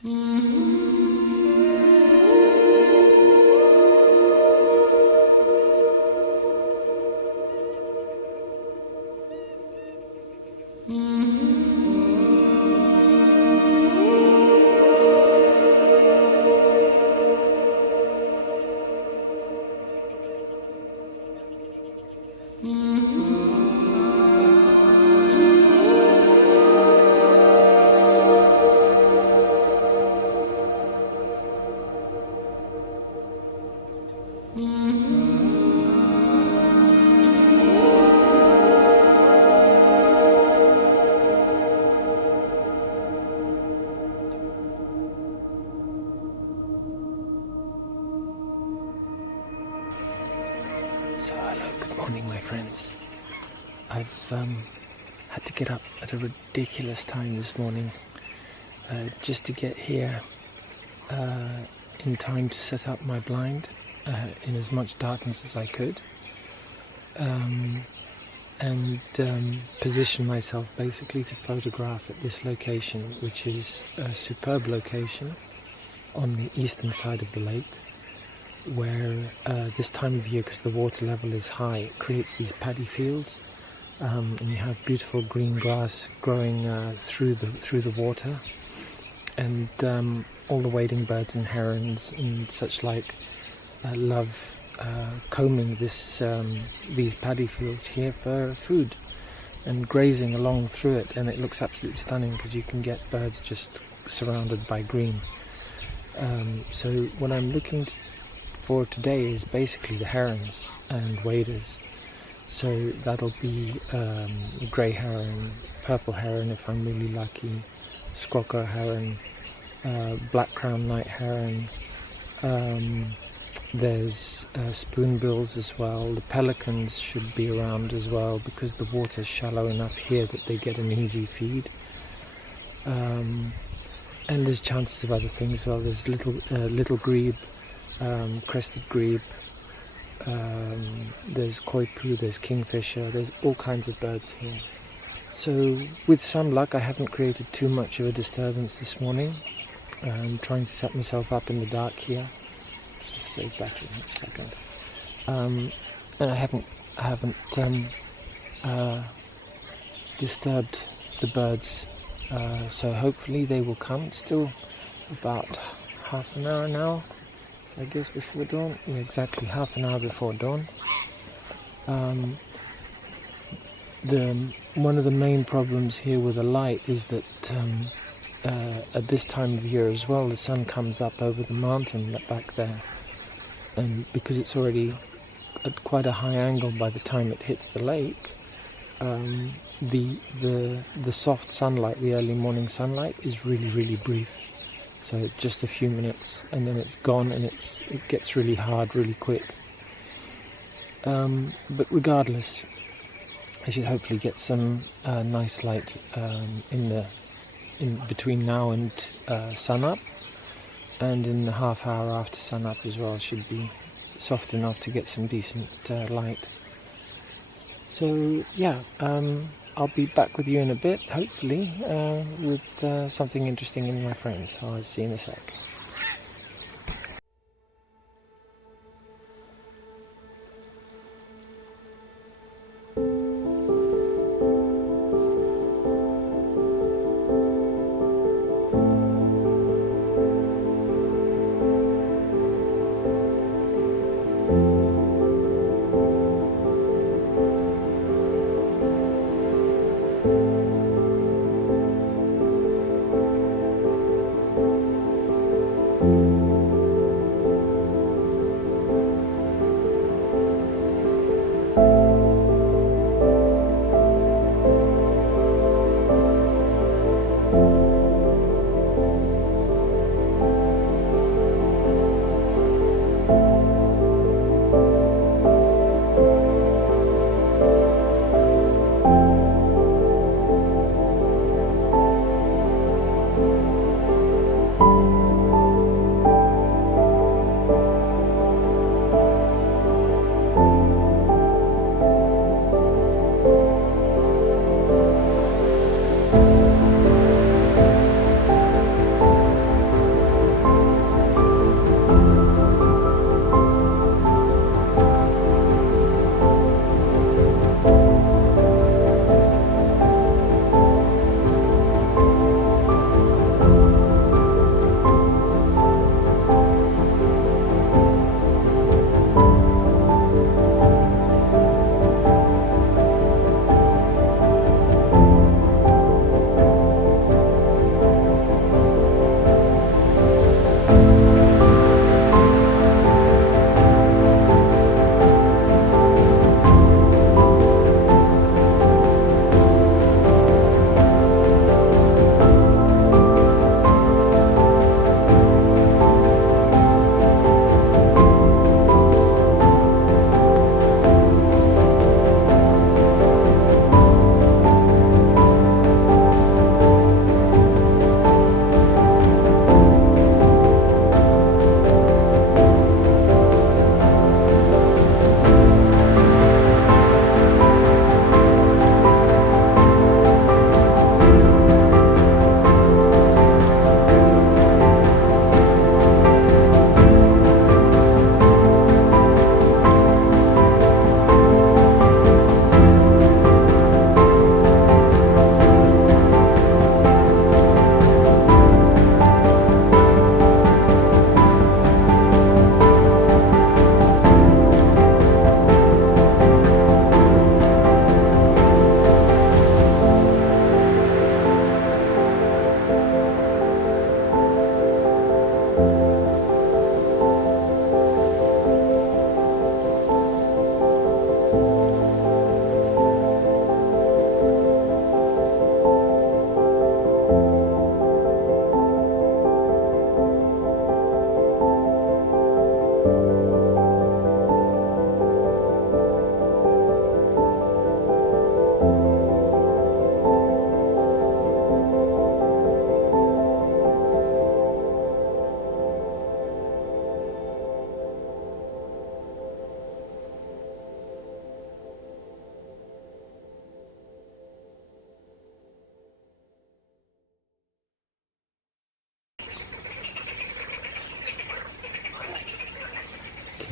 So hello, good morning my friends. I've had to get up at a ridiculous time this morning just to get here in time to set up my blind in as much darkness as I could and position myself basically to photograph at this location, which is a superb location on the eastern side of the lake, where this time of year, because the water level is high, it creates these paddy fields, and you have beautiful green grass growing through the water, and all the wading birds and herons and such like love combing these paddy fields here for food and grazing along through it, and it looks absolutely stunning because you can get birds just surrounded by green. So what I'm looking for today is basically the herons and waders. So that'll be grey heron, purple heron if I'm really lucky, squawker heron, black crown night heron. There's spoonbills as well. The pelicans should be around as well because the water's shallow enough here that they get an easy feed. And there's chances of other things as well. There's little grebe, crested grebe, there's koipu, there's kingfisher, there's all kinds of birds here. So with some luck I haven't created too much of a disturbance this morning. I'm trying to set myself up in the dark here. Let's just save battery in a second. And I haven't disturbed the birds, so hopefully they will come. It's still about half an hour now, I guess, before dawn. Yeah, exactly half an hour before dawn. One of the main problems here with the light is that at this time of year as well, the sun comes up over the mountain back there, and because it's already at quite a high angle by the time it hits the lake, the soft sunlight, the early morning sunlight, is really brief. So just a few minutes and then it's gone, and it gets really hard really quick. But regardless, I should hopefully get some nice light in between now and sun up, and in the half hour after sun up as well should be soft enough to get some decent light. So yeah, I'll be back with you in a bit, hopefully, with something interesting in my frame, so I'll see you in a sec.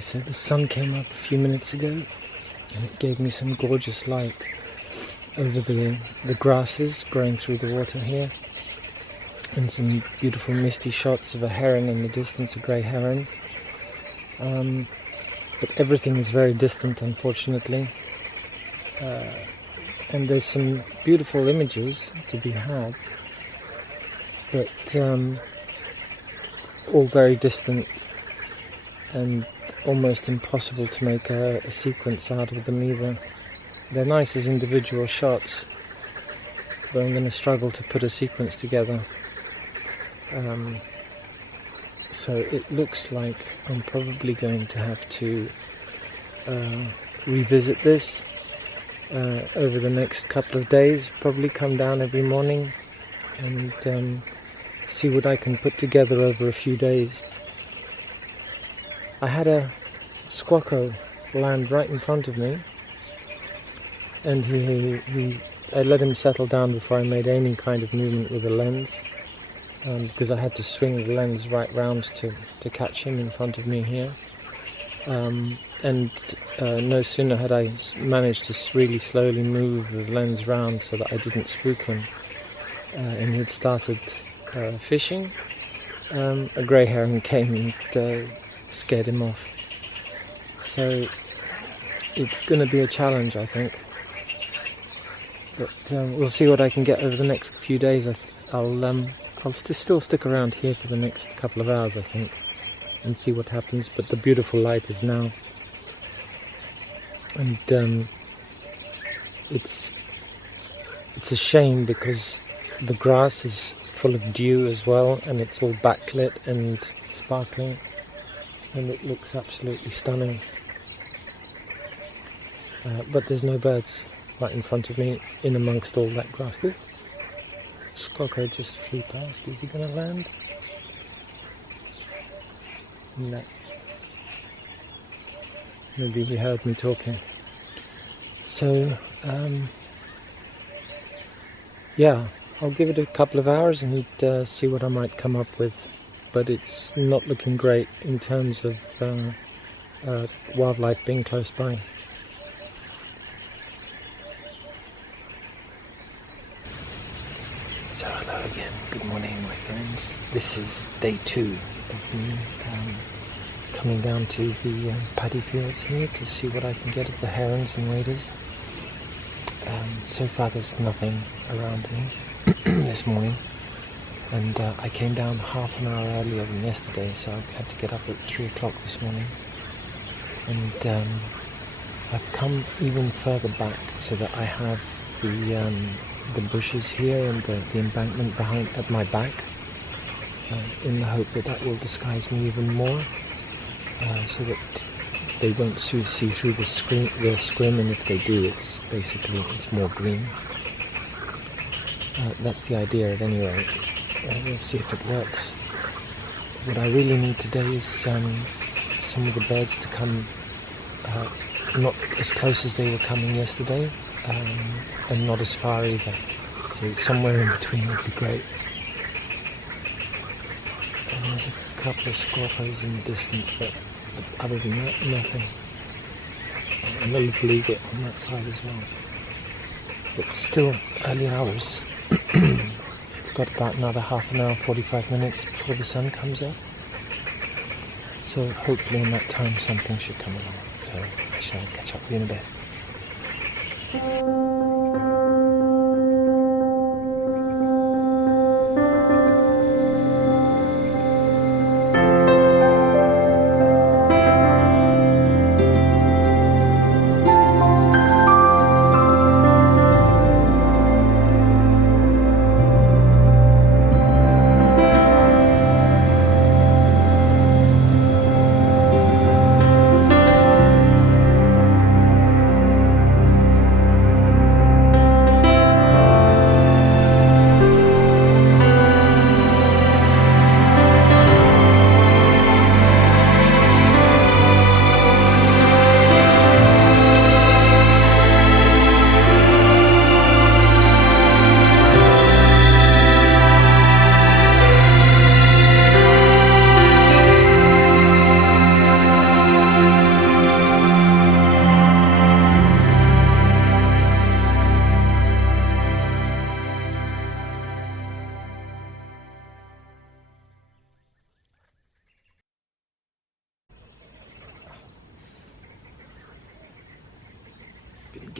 So the sun came up a few minutes ago and it gave me some gorgeous light over the grasses growing through the water here, and some beautiful misty shots of a heron in the distance, a grey heron. But everything is very distant, unfortunately, and there's some beautiful images to be had, but all very distant and almost impossible to make a sequence out of them either. They're nice as individual shots, but I'm going to struggle to put a sequence together. So it looks like I'm probably going to have to revisit this over the next couple of days, probably come down every morning and see what I can put together over a few days. I had a squawko land right in front of me, and I let him settle down before I made any kind of movement with the lens, because I had to swing the lens right round to catch him in front of me here. And no sooner had I managed to really slowly move the lens round so that I didn't spook him, and he'd started fishing, a grey heron came and scared him off. So it's going to be a challenge, I think. But we'll see what I can get over the next few days. I'll still stick around here for the next couple of hours, I think, and see what happens. But the beautiful light is now, and it's a shame because the grass is full of dew as well, and it's all backlit and sparkling, and it looks absolutely stunning. But there's no birds right in front of me, in amongst all that grass. Ooh, squawko just flew past. Is he going to land? No. Maybe he heard me talking. So, yeah, I'll give it a couple of hours and see what I might come up with. But it's not looking great in terms of wildlife being close by. So hello again, good morning my friends. This is day 2 of me coming down to the paddy fields here to see what I can get of the herons and waders. So far there's nothing around me this morning, and I came down half an hour earlier than yesterday, so I had to get up at 3 o'clock this morning, and I've come even further back so that I have the bushes here and the embankment behind at my back, in the hope that will disguise me even more, so that they won't see through the scrim, and if they do, it's more green. That's the idea at any rate. We'll see if it works. What I really need today is some of the birds to come not as close as they were coming yesterday, and not as far either. So somewhere in between would be great. And there's a couple of squawkos in the distance, but other than that, nothing. And a little eagle on that side as well. But still early hours. I've got about another half an hour, 45 minutes before the sun comes up. So hopefully in that time something should come along. So I shall catch up with you in a bit.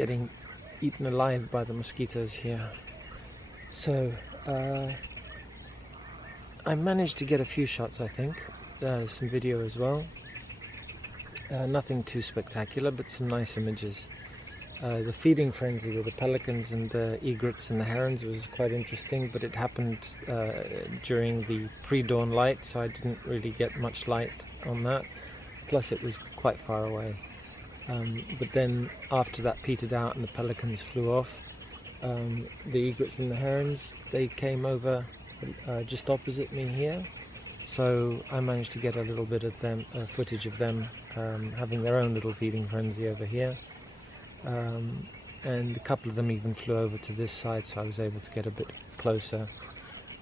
getting eaten alive by the mosquitoes here. So I managed to get a few shots, I think, some video as well. Nothing too spectacular, but some nice images. The feeding frenzy with the pelicans and the egrets and the herons was quite interesting, but it happened during the pre-dawn light, so I didn't really get much light on that. Plus it was quite far away. But then after that petered out and the pelicans flew off, the egrets and the herons, they came over just opposite me here. So I managed to get a little bit of them, footage of them having their own little feeding frenzy over here. And a couple of them even flew over to this side, so I was able to get a bit closer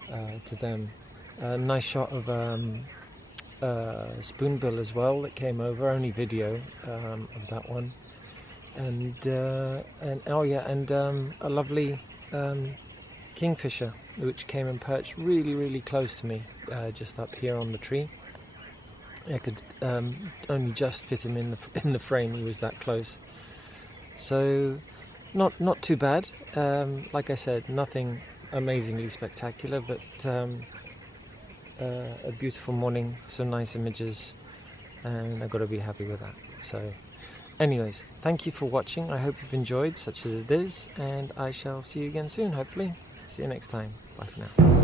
to them. A nice shot of spoonbill as well that came over, only video of that one. And oh yeah, and a lovely kingfisher which came and perched really close to me, just up here on the tree. I could only just fit him in the frame. He was that close. So not too bad. Like I said, nothing amazingly spectacular, but a beautiful morning, some nice images, and I've got to be happy with that. So anyways, thank you for watching. I hope you've enjoyed, such as it is, and I shall see you again soon, hopefully. See you next time. Bye for now.